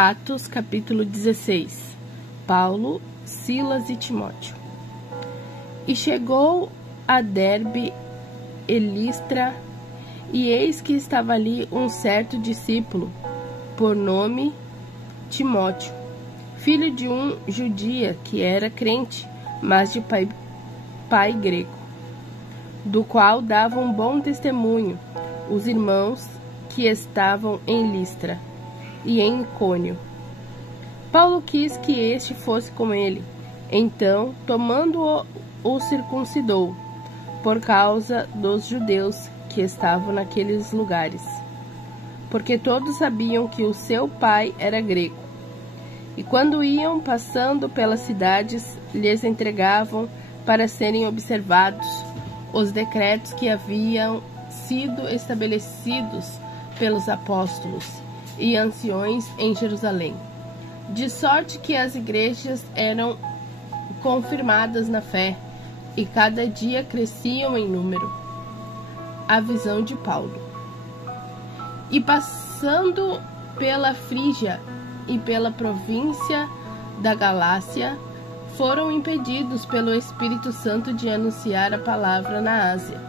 Atos, capítulo 16. Paulo, Silas e Timóteo. E chegou a Derbe e Listra, e eis que estava ali um certo discípulo, por nome Timóteo, filho de um judia que era crente, mas de pai grego, do qual davam bom testemunho os irmãos que estavam em Listra e em Icônio. Paulo quis que este fosse com ele. Então, tomando-o, o circuncidou, por causa dos judeus que estavam naqueles lugares, porque todos sabiam que o seu pai era grego. E quando iam passando pelas cidades, lhes entregavam para serem observados os decretos que haviam sido estabelecidos pelos apóstolos e anciões em Jerusalém, de sorte que as igrejas eram confirmadas na fé e cada dia cresciam em número. A visão de Paulo. E passando pela Frígia e pela província da Galácia, foram impedidos pelo Espírito Santo de anunciar a palavra na Ásia.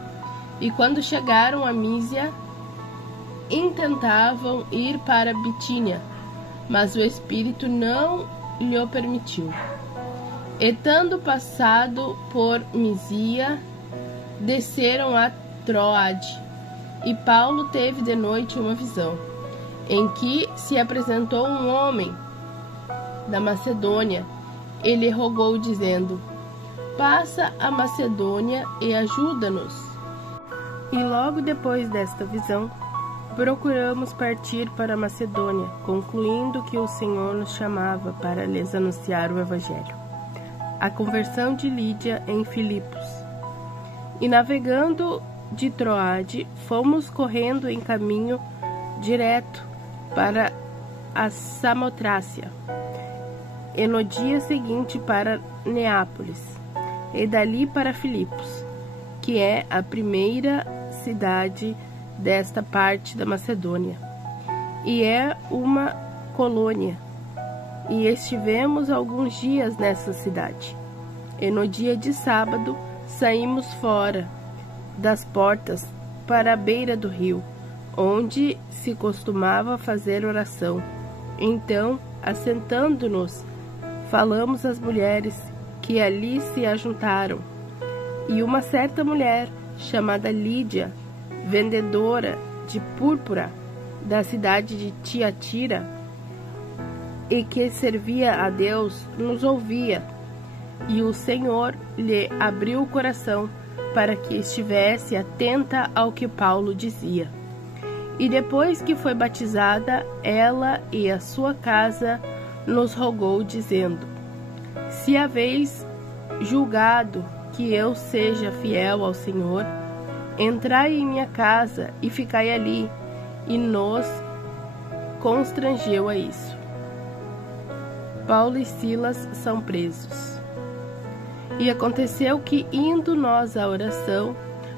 E quando chegaram a Mísia, intentavam ir para Bitínia, mas o Espírito não lhe permitiu. E tendo passado por Misia, desceram a Troade. E Paulo teve de noite uma visão, em que se apresentou um homem da Macedônia. Ele rogou, dizendo: passa a Macedônia e ajuda-nos. E logo depois desta visão, procuramos partir para a Macedônia, concluindo que o Senhor nos chamava para lhes anunciar o Evangelho. A conversão de Lídia em Filipos. E navegando de Troade, fomos correndo em caminho direto para a Samotrácia, e no dia seguinte para Neápolis, e dali para Filipos, que é a primeira cidade desta parte da Macedônia, e é uma colônia. E estivemos alguns dias nessa cidade. E no dia de sábado saímos fora das portas para a beira do rio, onde se costumava fazer oração. Então, assentando-nos, falamos às mulheres que ali se ajuntaram. E uma certa mulher, chamada Lídia, vendedora de púrpura da cidade de Tiatira, e que servia a Deus, nos ouvia, e o Senhor lhe abriu o coração para que estivesse atenta ao que Paulo dizia. E depois que foi batizada, ela e a sua casa nos rogou, dizendo: se haveis julgado que eu seja fiel ao Senhor, entrai em minha casa e ficai ali. E nos constrangeu a isso. Paulo e Silas são presos. E aconteceu que, indo nós à oração,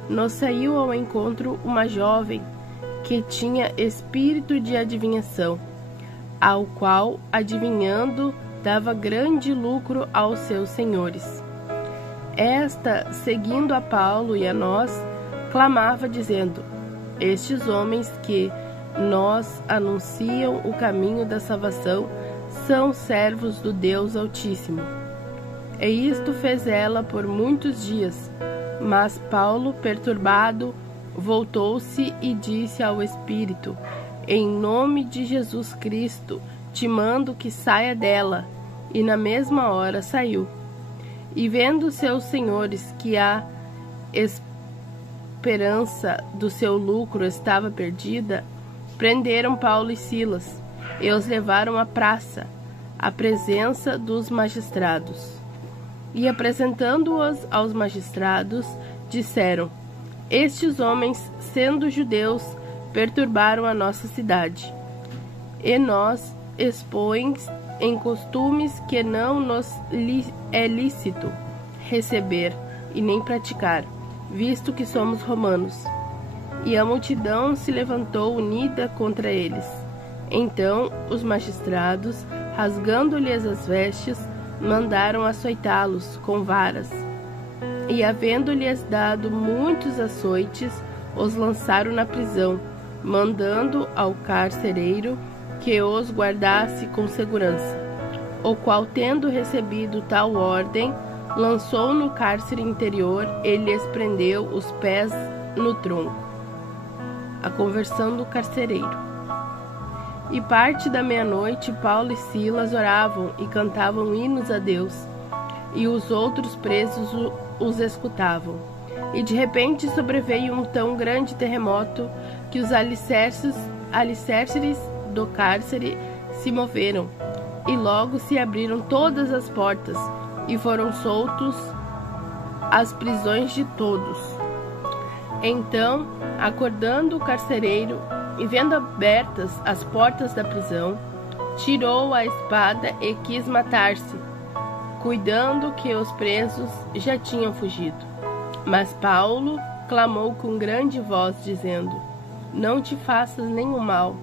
nos saiu ao encontro uma jovem que tinha espírito de adivinhação, ao qual, adivinhando, dava grande lucro aos seus senhores. Esta, seguindo a Paulo e a nós, clamava, dizendo: estes homens que nos anunciam o caminho da salvação são servos do Deus Altíssimo. E isto fez ela por muitos dias. Mas Paulo, perturbado, voltou-se e disse ao Espírito: em nome de Jesus Cristo, te mando que saia dela. E na mesma hora saiu. E vendo seus senhores que a esperança do seu lucro estava perdida, prenderam Paulo e Silas e os levaram à praça, à presença dos magistrados. E apresentando-os aos magistrados, disseram: estes homens, sendo judeus, perturbaram a nossa cidade, e nós expões em costumes que não nos é lícito receber e nem praticar, visto que somos romanos. E a multidão se levantou unida contra eles. Então os magistrados, rasgando-lhes as vestes, mandaram açoitá-los com varas. E, havendo-lhes dado muitos açoites, os lançaram na prisão, mandando ao carcereiro que os guardasse com segurança, o qual, tendo recebido tal ordem, lançou no cárcere interior e lhes prendeu os pés no tronco. A conversão do carcereiro. E parte da meia-noite, Paulo e Silas oravam e cantavam hinos a Deus, e os outros presos os escutavam. E de repente sobreveio um tão grande terremoto que os alicerces do cárcere se moveram, e logo se abriram todas as portas, e foram soltos as prisões de todos. Então, acordando o carcereiro, e vendo abertas as portas da prisão, tirou a espada e quis matar-se, cuidando que os presos já tinham fugido. Mas Paulo clamou com grande voz, dizendo: Não te faças nenhum mal,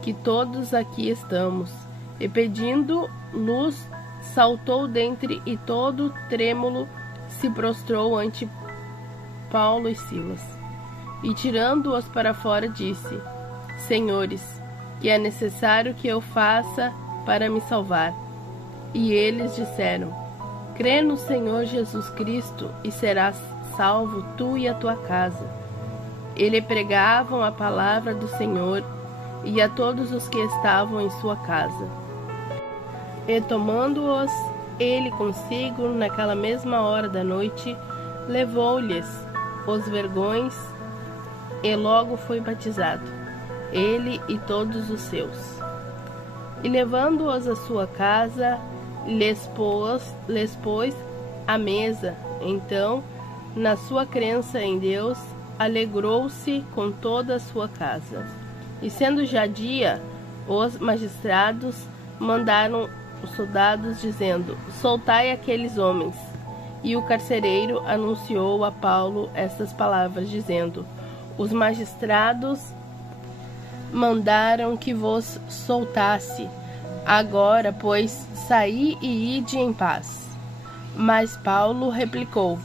que todos aqui estamos. E pedindo luz, saltou dentre e todo trêmulo se prostrou ante Paulo e Silas. E tirando-os para fora, disse: Senhores, que é necessário que eu faça para me salvar? E eles disseram: Crê no Senhor Jesus Cristo e serás salvo tu e a tua casa. E lhe pregavam a palavra do Senhor e a todos os que estavam em sua casa. E tomando-os ele consigo naquela mesma hora da noite, levou-lhes os vergões e logo foi batizado, ele e todos os seus. E levando-os à sua casa, lhes pôs à mesa. Então, na sua crença em Deus, alegrou-se com toda a sua casa. E sendo já dia, os magistrados mandaram os soldados, dizendo: Soltai aqueles homens. E o carcereiro anunciou a Paulo estas palavras, dizendo: Os magistrados mandaram que vos soltasse. Agora, pois, saí e ide em paz. Mas Paulo replicou: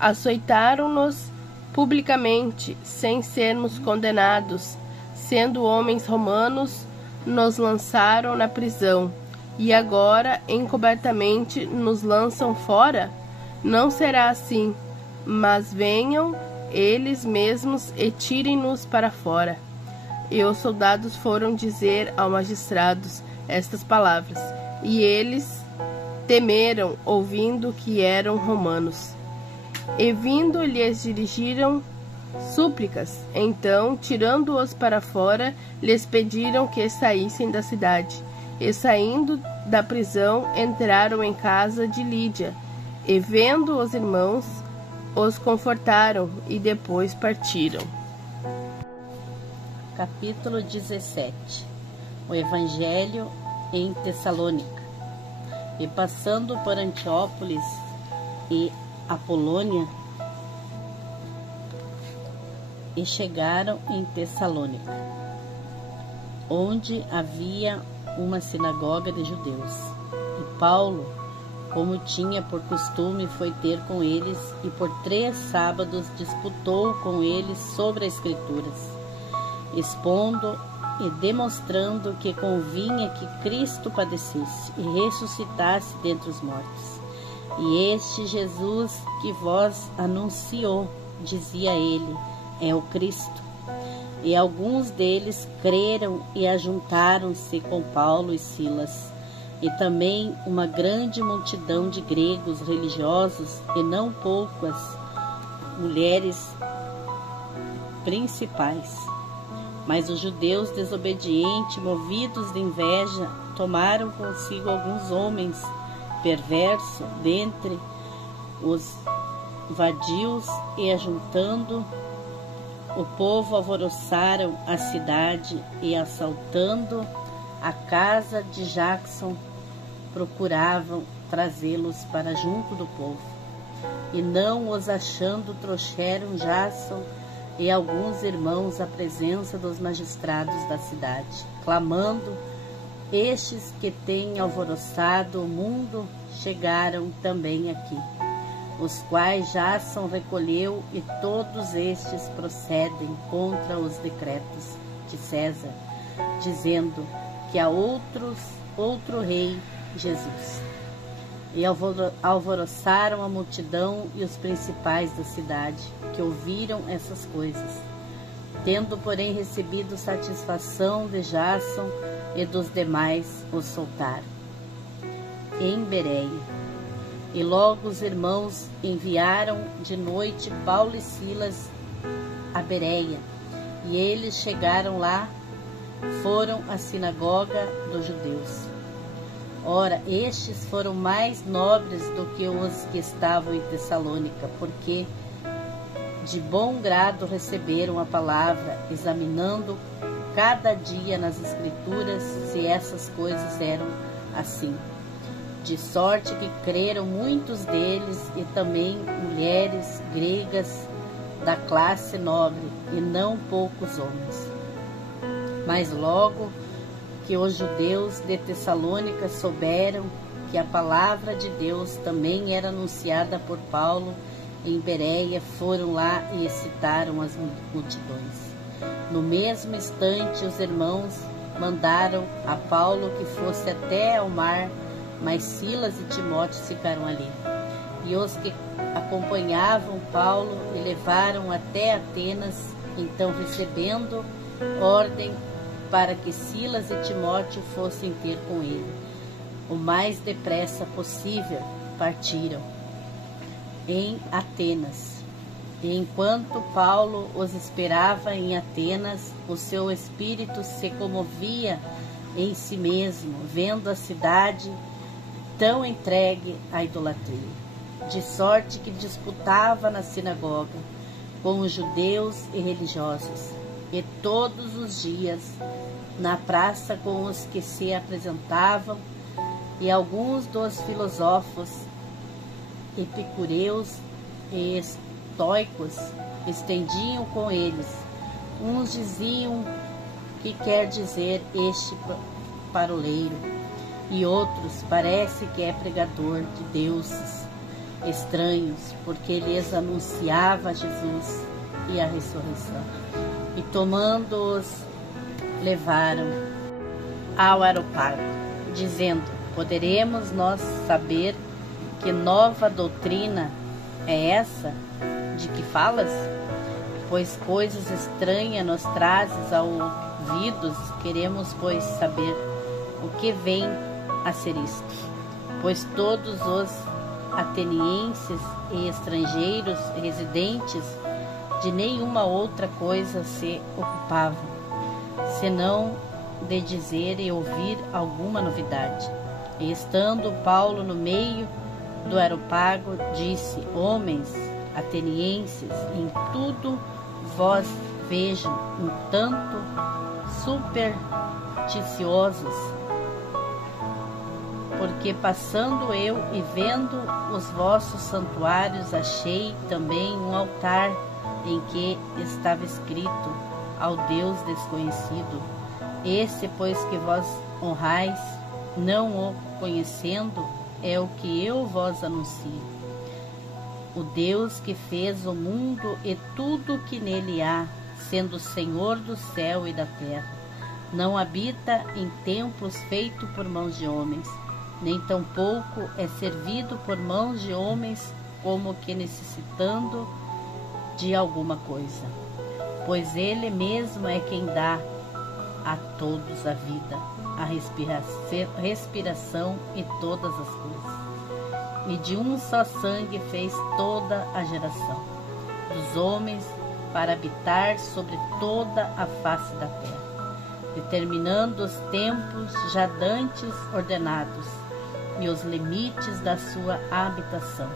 Açoitaram-nos publicamente, sem sermos condenados. Sendo homens romanos, nos lançaram na prisão, e agora, encobertamente, nos lançam fora? Não será assim, mas venham eles mesmos e tirem-nos para fora. E os soldados foram dizer aos magistrados estas palavras, e eles temeram, ouvindo que eram romanos. E vindo, lhes dirigiram súplicas. Então, tirando-os para fora, lhes pediram que saíssem da cidade. E saindo da prisão, entraram em casa de Lídia. E vendo os irmãos, os confortaram e depois partiram. Capítulo 17. O Evangelho em Tessalônica. E passando por Antiópolis e Apolônia, e chegaram em Tessalônica, onde havia uma sinagoga de judeus. E Paulo, como tinha por costume, foi ter com eles, e por 3 sábados disputou com eles sobre as Escrituras, expondo e demonstrando que convinha que Cristo padecesse e ressuscitasse dentre os mortos. E este Jesus que vós anunciou, dizia ele, é o Cristo. E alguns deles creram e ajuntaram-se com Paulo e Silas, e também uma grande multidão de gregos religiosos, e não poucas mulheres principais. Mas os judeus desobedientes, movidos de inveja, tomaram consigo alguns homens perversos dentre os vadios, e ajuntando o povo, alvoroçaram a cidade, e assaltando a casa de Jackson, procuravam trazê-los para junto do povo. E não os achando, trouxeram Jackson e alguns irmãos à presença dos magistrados da cidade, clamando: estes que têm alvoroçado o mundo chegaram também aqui, os quais Jason recolheu, e todos estes procedem contra os decretos de César, dizendo que há outro rei, Jesus. E alvoroçaram a multidão e os principais da cidade, que ouviram essas coisas. Tendo, porém, recebido satisfação de Jason e dos demais, os soltaram. Em Bereia. E logo os irmãos enviaram de noite Paulo e Silas a Bereia, e eles chegaram lá, foram à sinagoga dos judeus. Ora, estes foram mais nobres do que os que estavam em Tessalônica, porque de bom grado receberam a palavra, examinando cada dia nas Escrituras se essas coisas eram assim. De sorte que creram muitos deles, e também mulheres gregas da classe nobre, e não poucos homens. Mas logo que os judeus de Tessalônica souberam que a palavra de Deus também era anunciada por Paulo em Bereia, foram lá e excitaram as multidões. No mesmo instante, os irmãos mandaram a Paulo que fosse até ao mar, mas Silas e Timóteo ficaram ali. E os que acompanhavam Paulo e levaram até Atenas, então recebendo ordem para que Silas e Timóteo fossem ter com ele, o mais depressa possível, partiram em Atenas. E enquanto Paulo os esperava em Atenas, o seu espírito se comovia em si mesmo, vendo a cidade tão entregue à idolatria, de sorte que disputava na sinagoga com os judeus e religiosos, e todos os dias na praça com os que se apresentavam, e alguns dos filósofos epicureus e estoicos estendiam com eles. Uns diziam: que quer dizer este paroleiro? E outros: parece que é pregador de deuses estranhos, porque lhes anunciava Jesus e a ressurreição. E tomando-os, levaram ao Areópago, dizendo: poderemos nós saber que nova doutrina é essa de que falas? Pois coisas estranhas nos trazes ao ouvidos, queremos, pois, saber o que vem a ser isto. Pois todos os atenienses e estrangeiros residentes de nenhuma outra coisa se ocupavam, senão de dizer e ouvir alguma novidade. E estando Paulo no meio do Areópago, disse: homens atenienses, em tudo vós vejo um tanto supersticiosos, porque passando eu e vendo os vossos santuários, achei também um altar em que estava escrito: ao Deus desconhecido. Esse, pois, que vós honrais, não o conhecendo, é o que eu vos anuncio. O Deus que fez o mundo e tudo o que nele há, sendo Senhor do céu e da terra, não habita em templos feitos por mãos de homens, nem tampouco é servido por mãos de homens como que necessitando de alguma coisa, pois ele mesmo é quem dá a todos a vida, a respiração e todas as coisas. E de um só sangue fez toda a geração dos homens para habitar sobre toda a face da terra, determinando os tempos já dantes ordenados e os limites da sua habitação,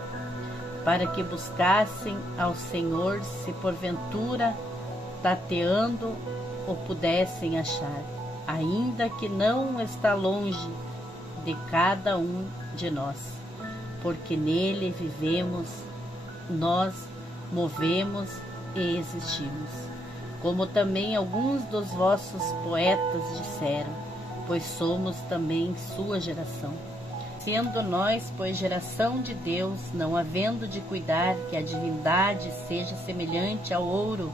para que buscassem ao Senhor, se porventura tateando o pudessem achar, ainda que não está longe de cada um de nós, porque nele vivemos, nós movemos e existimos. Como também alguns dos vossos poetas disseram, pois somos também sua geração. Sendo nós, pois, geração de Deus, não havendo de cuidar que a divindade seja semelhante ao ouro,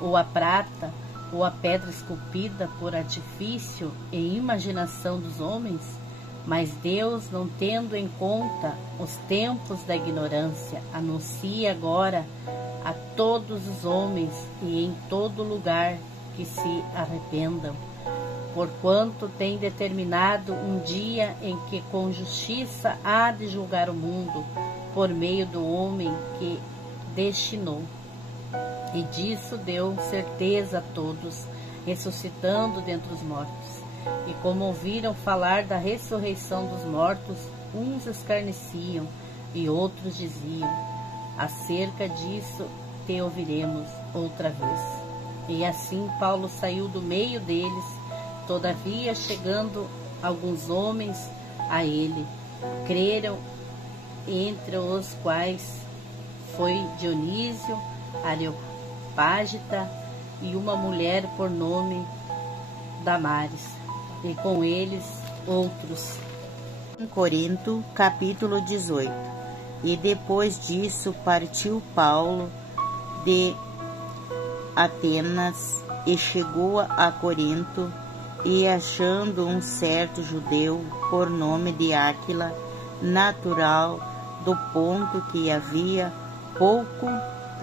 ou à prata, ou à pedra esculpida por artifício e imaginação dos homens, mas Deus, não tendo em conta os tempos da ignorância, anuncia agora a todos os homens e em todo lugar que se arrependam, porquanto tem determinado um dia em que com justiça há de julgar o mundo, por meio do homem que destinou. E disso deu certeza a todos, ressuscitando dentre os mortos. E como ouviram falar da ressurreição dos mortos, uns escarneciam e outros diziam: acerca disso te ouviremos outra vez. E assim Paulo saiu do meio deles. Todavia, chegando alguns homens a ele, creram, entre os quais foi Dionísio, Areopágita e uma mulher por nome Damaris, e com eles outros. Em Corinto, capítulo 18. E depois disso partiu Paulo de Atenas e chegou a Corinto, e achando um certo judeu por nome de Áquila, natural do ponto que havia pouco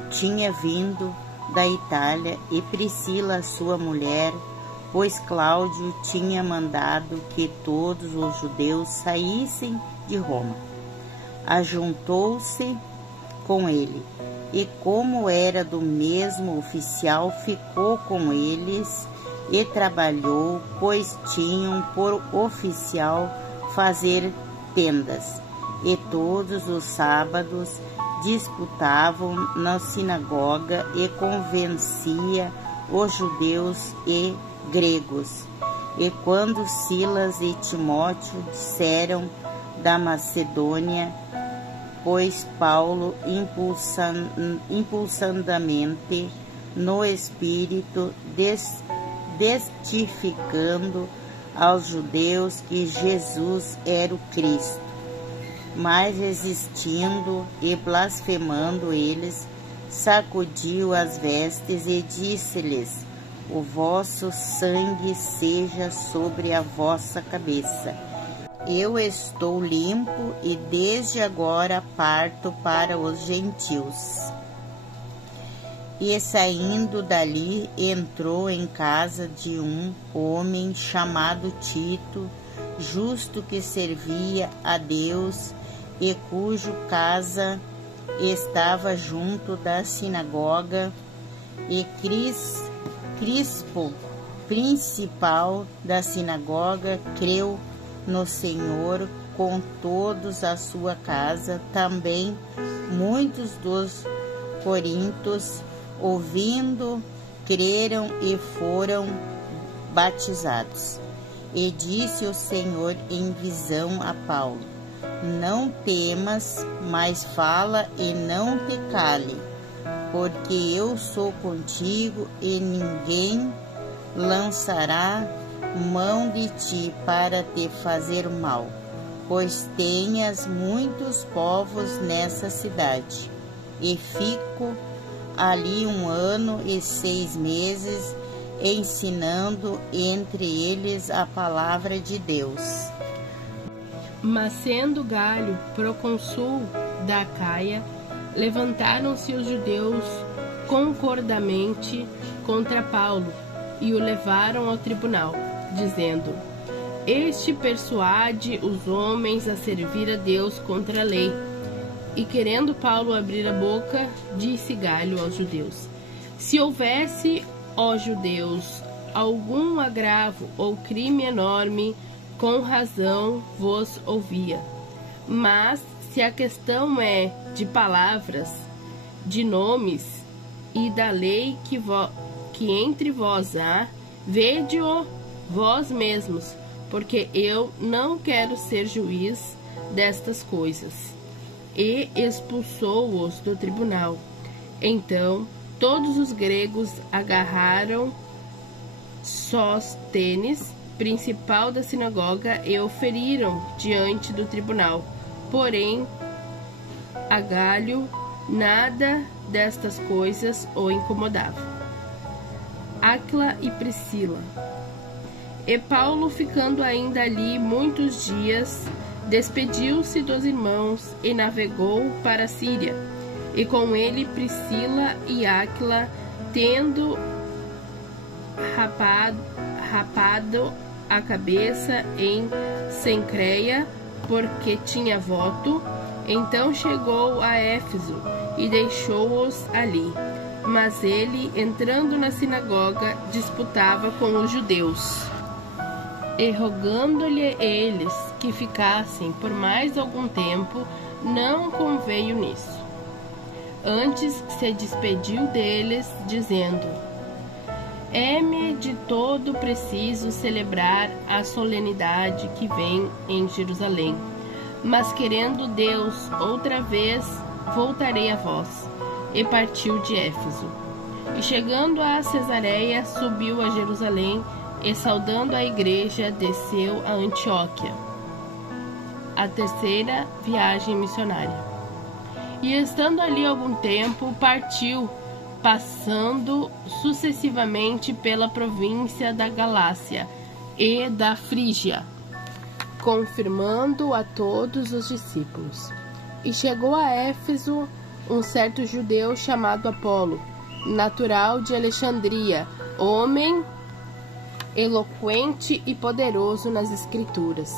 tinha vindo da Itália, e Priscila, sua mulher, pois Cláudio tinha mandado que todos os judeus saíssem de Roma. Ajuntou-se com ele, e como era do mesmo oficial, ficou com eles e trabalhou, pois tinham por oficial fazer tendas, e todos os sábados disputavam na sinagoga e convencia os judeus e gregos. E quando Silas e Timóteo disseram da Macedônia, pois Paulo impulsandamente no Espírito, testificando aos judeus que Jesus era o Cristo, mas resistindo e blasfemando eles, sacudiu as vestes e disse-lhes: o vosso sangue seja sobre a vossa cabeça. Eu estou limpo e desde agora parto para os gentios. E saindo dali, entrou em casa de um homem chamado Tito, justo, que servia a Deus, e cujo casa estava junto da sinagoga, e Crispo, principal da sinagoga, creu no Senhor com todos a sua casa. Também muitos dos coríntios, ouvindo, creram e foram batizados. E disse o Senhor em visão a Paulo: não temas, mas fala e não te cale, porque eu sou contigo e ninguém lançará mão de ti para te fazer mal, pois tenhas muitos povos nessa cidade. E fico ali 1 ano e 6 meses, ensinando entre eles a palavra de Deus. Mas sendo Galho procônsul da Acaia, levantaram-se os judeus concordamente contra Paulo e o levaram ao tribunal, dizendo: este persuade os homens a servir a Deus contra a lei. E querendo Paulo abrir a boca, disse Galho aos judeus: se houvesse, ó judeus, algum agravo ou crime enorme, com razão vos ouvia. Mas se a questão é de palavras, de nomes e da lei que entre vós há, vede-o vós mesmos, porque eu não quero ser juiz destas coisas. E expulsou-os do tribunal. Então todos os gregos agarraram Sóstenes, principal da sinagoga, e o feriram diante do tribunal. Porém, a Galho nada destas coisas o incomodava. Áquila e Priscila. E Paulo, ficando ainda ali muitos dias, despediu-se dos irmãos e navegou para a Síria, e com ele Priscila e Áquila, tendo rapado a cabeça em Cencreia, porque tinha voto. Então chegou a Éfeso e deixou-os ali. Mas ele, entrando na sinagoga, disputava com os judeus. E rogando-lhe eles que ficassem por mais algum tempo, não conveio nisso. Antes se despediu deles, dizendo: é-me de todo preciso celebrar a solenidade que vem em Jerusalém. Mas querendo Deus, outra vez voltarei a vós. E partiu de Éfeso. E chegando a Cesareia, subiu a Jerusalém, e saudando a igreja, desceu a Antioquia. A terceira viagem missionária. E estando ali algum tempo, partiu, passando sucessivamente pela província da Galácia e da Frígia, confirmando a todos os discípulos. E chegou a Éfeso um certo judeu chamado Apolo, natural de Alexandria, homem eloquente e poderoso nas Escrituras.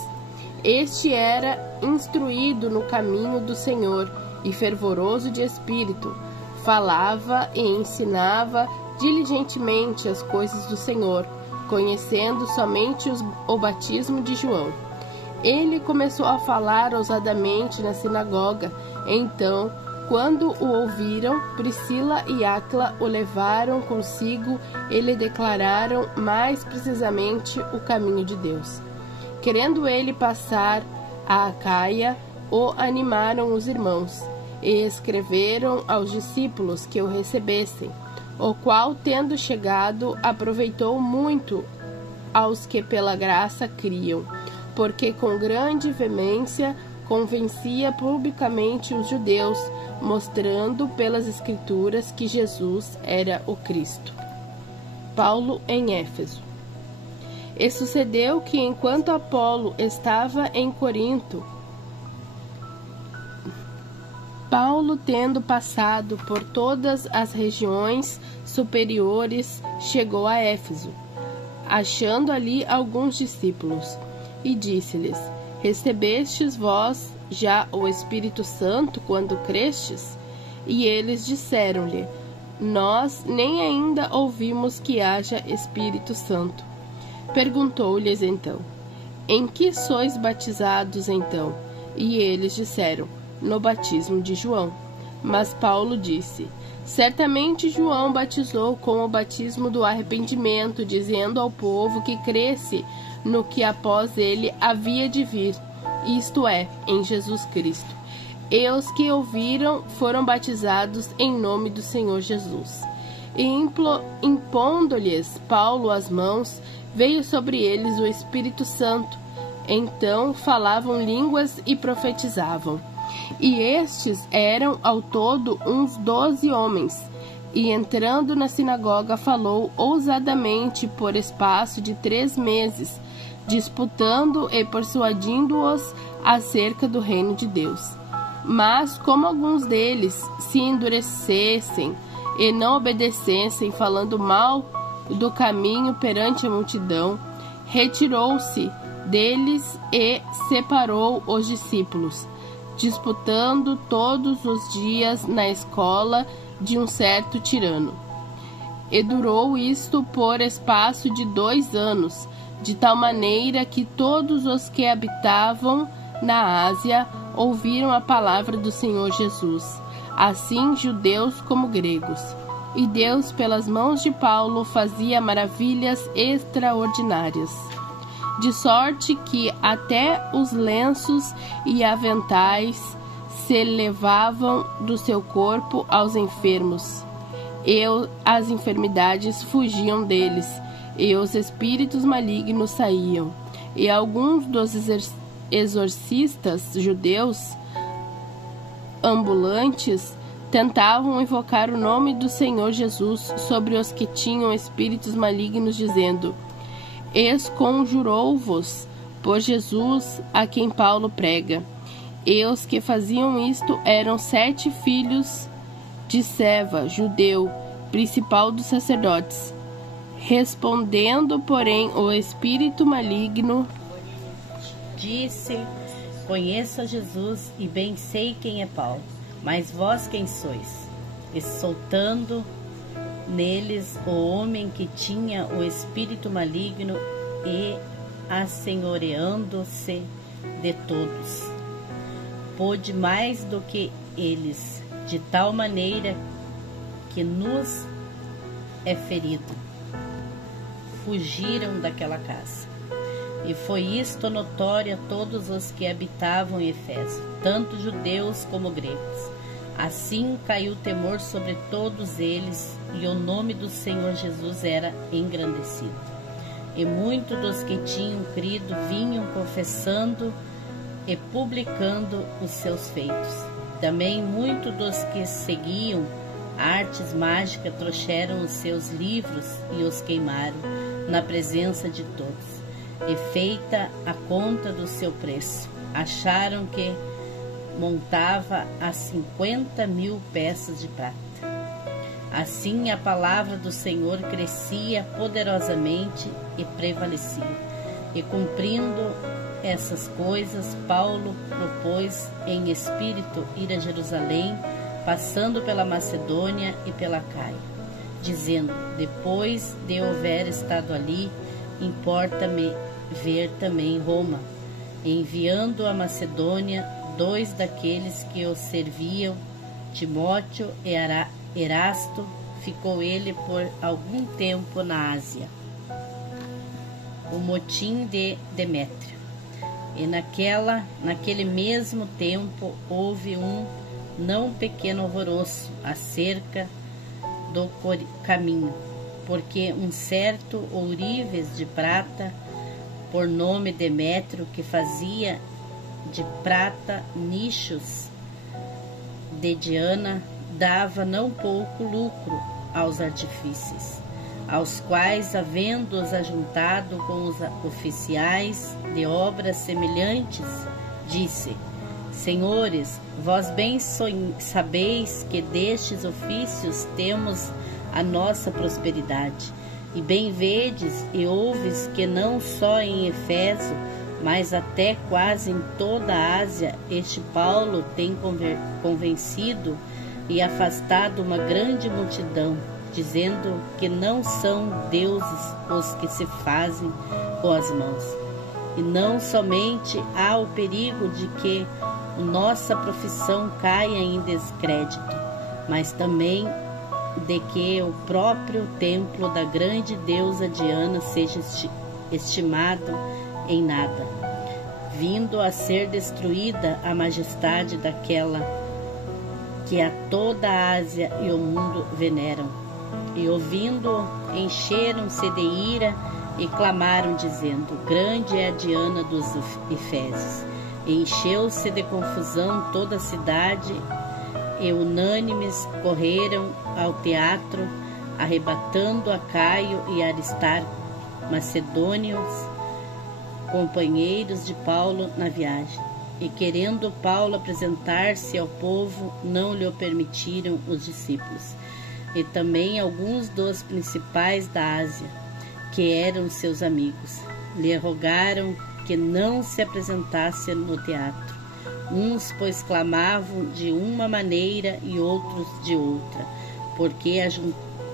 Este era instruído no caminho do Senhor e fervoroso de espírito, falava e ensinava diligentemente as coisas do Senhor, conhecendo somente o batismo de João. Ele começou a falar ousadamente na sinagoga. Então, quando o ouviram, Priscila e Áquila o levaram consigo e lhe declararam mais precisamente o caminho de Deus. Querendo ele passar a Acaia, o animaram os irmãos, e escreveram aos discípulos que o recebessem, o qual, tendo chegado, aproveitou muito aos que pela graça criam, porque com grande veemência convencia publicamente os judeus, mostrando pelas Escrituras que Jesus era o Cristo. Paulo em Éfeso. E sucedeu que, enquanto Apolo estava em Corinto, Paulo, tendo passado por todas as regiões superiores, chegou a Éfeso, achando ali alguns discípulos, e disse-lhes: recebestes vós já o Espírito Santo quando crestes? E eles disseram-lhe: nós nem ainda ouvimos que haja Espírito Santo. Perguntou-lhes então: em que sois batizados então? E eles disseram: no batismo de João. Mas Paulo disse: certamente João batizou com o batismo do arrependimento, dizendo ao povo que cresce no que após ele havia de vir, isto é, em Jesus Cristo. E os que ouviram foram batizados em nome do Senhor Jesus. E impondo-lhes Paulo as mãos, veio sobre eles o Espírito Santo. Então falavam línguas e profetizavam. E estes eram ao todo uns 12 homens. E entrando na sinagoga falou ousadamente por espaço de 3 meses, disputando e persuadindo-os acerca do reino de Deus. Mas como alguns deles se endurecessem e não obedecessem, falando mal do caminho perante a multidão, retirou-se deles e separou os discípulos, disputando todos os dias na escola de um certo tirano. E durou isto por espaço de 2 anos, de tal maneira que todos os que habitavam na Ásia ouviram a palavra do Senhor Jesus, assim judeus como gregos. E Deus, pelas mãos de Paulo, fazia maravilhas extraordinárias, de sorte que até os lenços e aventais se levavam do seu corpo aos enfermos, e as enfermidades fugiam deles, e os espíritos malignos saíam. E alguns dos exorcistas judeus ambulantes tentavam invocar o nome do Senhor Jesus sobre os que tinham espíritos malignos, dizendo: Esconjurou-vos por Jesus a quem Paulo prega. E os que faziam isto eram 7 filhos de Seva, judeu, principal dos sacerdotes. Respondendo, porém, o espírito maligno disse: Conheço a Jesus e bem sei quem é Paulo, mas vós quem sois? E soltando neles o homem que tinha o espírito maligno e assenhoreando-se de todos, pôde mais do que eles, de tal maneira que nos é ferido. Fugiram daquela casa. E foi isto notório a todos os que habitavam em Eféso, tanto judeus como gregos. Assim caiu temor sobre todos eles, e o nome do Senhor Jesus era engrandecido. E muitos dos que tinham crido vinham confessando e publicando os seus feitos. Também muitos dos que seguiam artes mágicas trouxeram os seus livros e os queimaram na presença de todos. E feita a conta do seu preço, acharam que montava a 50.000 peças de prata. Assim a palavra do Senhor crescia poderosamente e prevalecia. E cumprindo essas coisas, Paulo propôs em espírito ir a Jerusalém, passando pela Macedônia e pela Caia, dizendo: depois de houver estado ali, importa-me ver também Roma. Enviando a Macedônia 2 daqueles que o serviam, Timóteo e Erasto, ficou ele por algum tempo na Ásia. O motim de Demétrio. E naquele mesmo tempo houve um não pequeno alvoroço acerca do caminho, porque um certo ourives de prata, por nome Demétrio, que fazia de prata nichos de Diana, dava não pouco lucro aos artífices, aos quais, havendo-os ajuntado com os oficiais de obras semelhantes, disse: Senhores, vós bem sabeis que destes ofícios temos a nossa prosperidade. E bem vedes e ouves que não só em Efeso, mas até quase em toda a Ásia, este Paulo tem convencido e afastado uma grande multidão, dizendo que não são deuses os que se fazem com as mãos. E não somente há o perigo de que nossa profissão caia em descrédito, mas também de que o próprio templo da grande deusa Diana seja estimado em nada, vindo a ser destruída a majestade daquela que a toda a Ásia e o mundo veneram. E ouvindo, encheram-se de ira e clamaram, dizendo: Grande é a Diana dos Efésios. E encheu-se de confusão toda a cidade, e unânimes correram ao teatro, arrebatando a Caio e Aristarco, macedônios, companheiros de Paulo na viagem. E querendo Paulo apresentar-se ao povo, não lhe o permitiram os discípulos. E também alguns dos principais da Ásia, que eram seus amigos, lhe rogaram que não se apresentasse no teatro. Uns, pois, clamavam de uma maneira e outros de outra, porque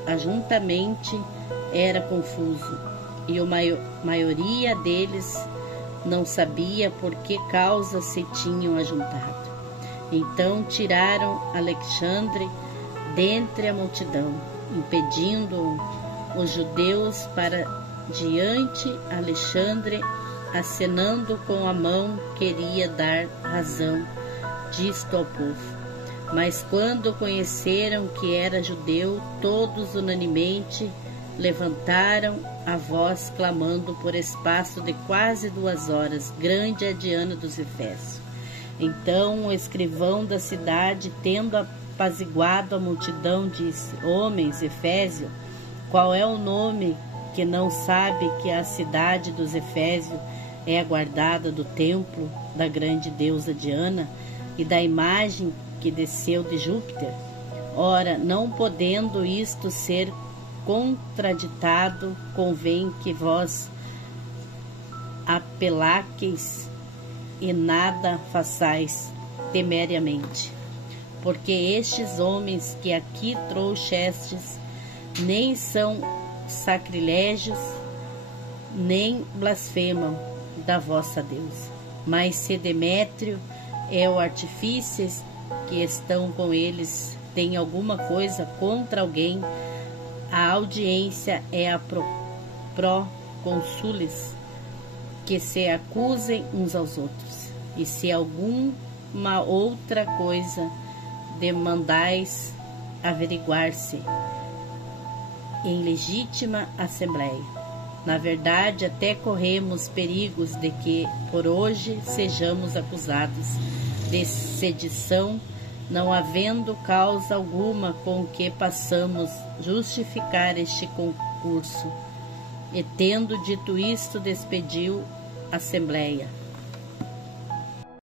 ajuntamente era confuso, e a maioria deles não sabia por que causa se tinham ajuntado. Então tiraram Alexandre dentre a multidão, impedindo os judeus para diante. Alexandre, acenando com a mão, queria dar razão disto ao povo. Mas quando conheceram que era judeu, todos unanimemente levantaram a voz, clamando por espaço de quase 2 horas: grande é a Diana dos Efésios. Então o escrivão da cidade, tendo apaziguado a multidão, disse: homens Efésios, qual é o nome que não sabe que a cidade dos Efésios é a guardada do templo da grande deusa Diana e da imagem que desceu de Júpiter? Ora, não podendo isto ser contraditado, convém que vós apelaqueis e nada façais temeriamente, porque estes homens que aqui trouxestes nem são sacrilégios, nem blasfemam da vossa deusa. Mas se Demétrio é o artífice que estão com eles tem alguma coisa contra alguém, a audiência é a procônsules, que se acusem uns aos outros. E se alguma outra coisa demandais averiguar-se em legítima assembleia. Na verdade, até corremos perigos de que por hoje sejamos acusados de sedição, não havendo causa alguma com que passamos justificar este concurso. E tendo dito isto, despediu a assembleia.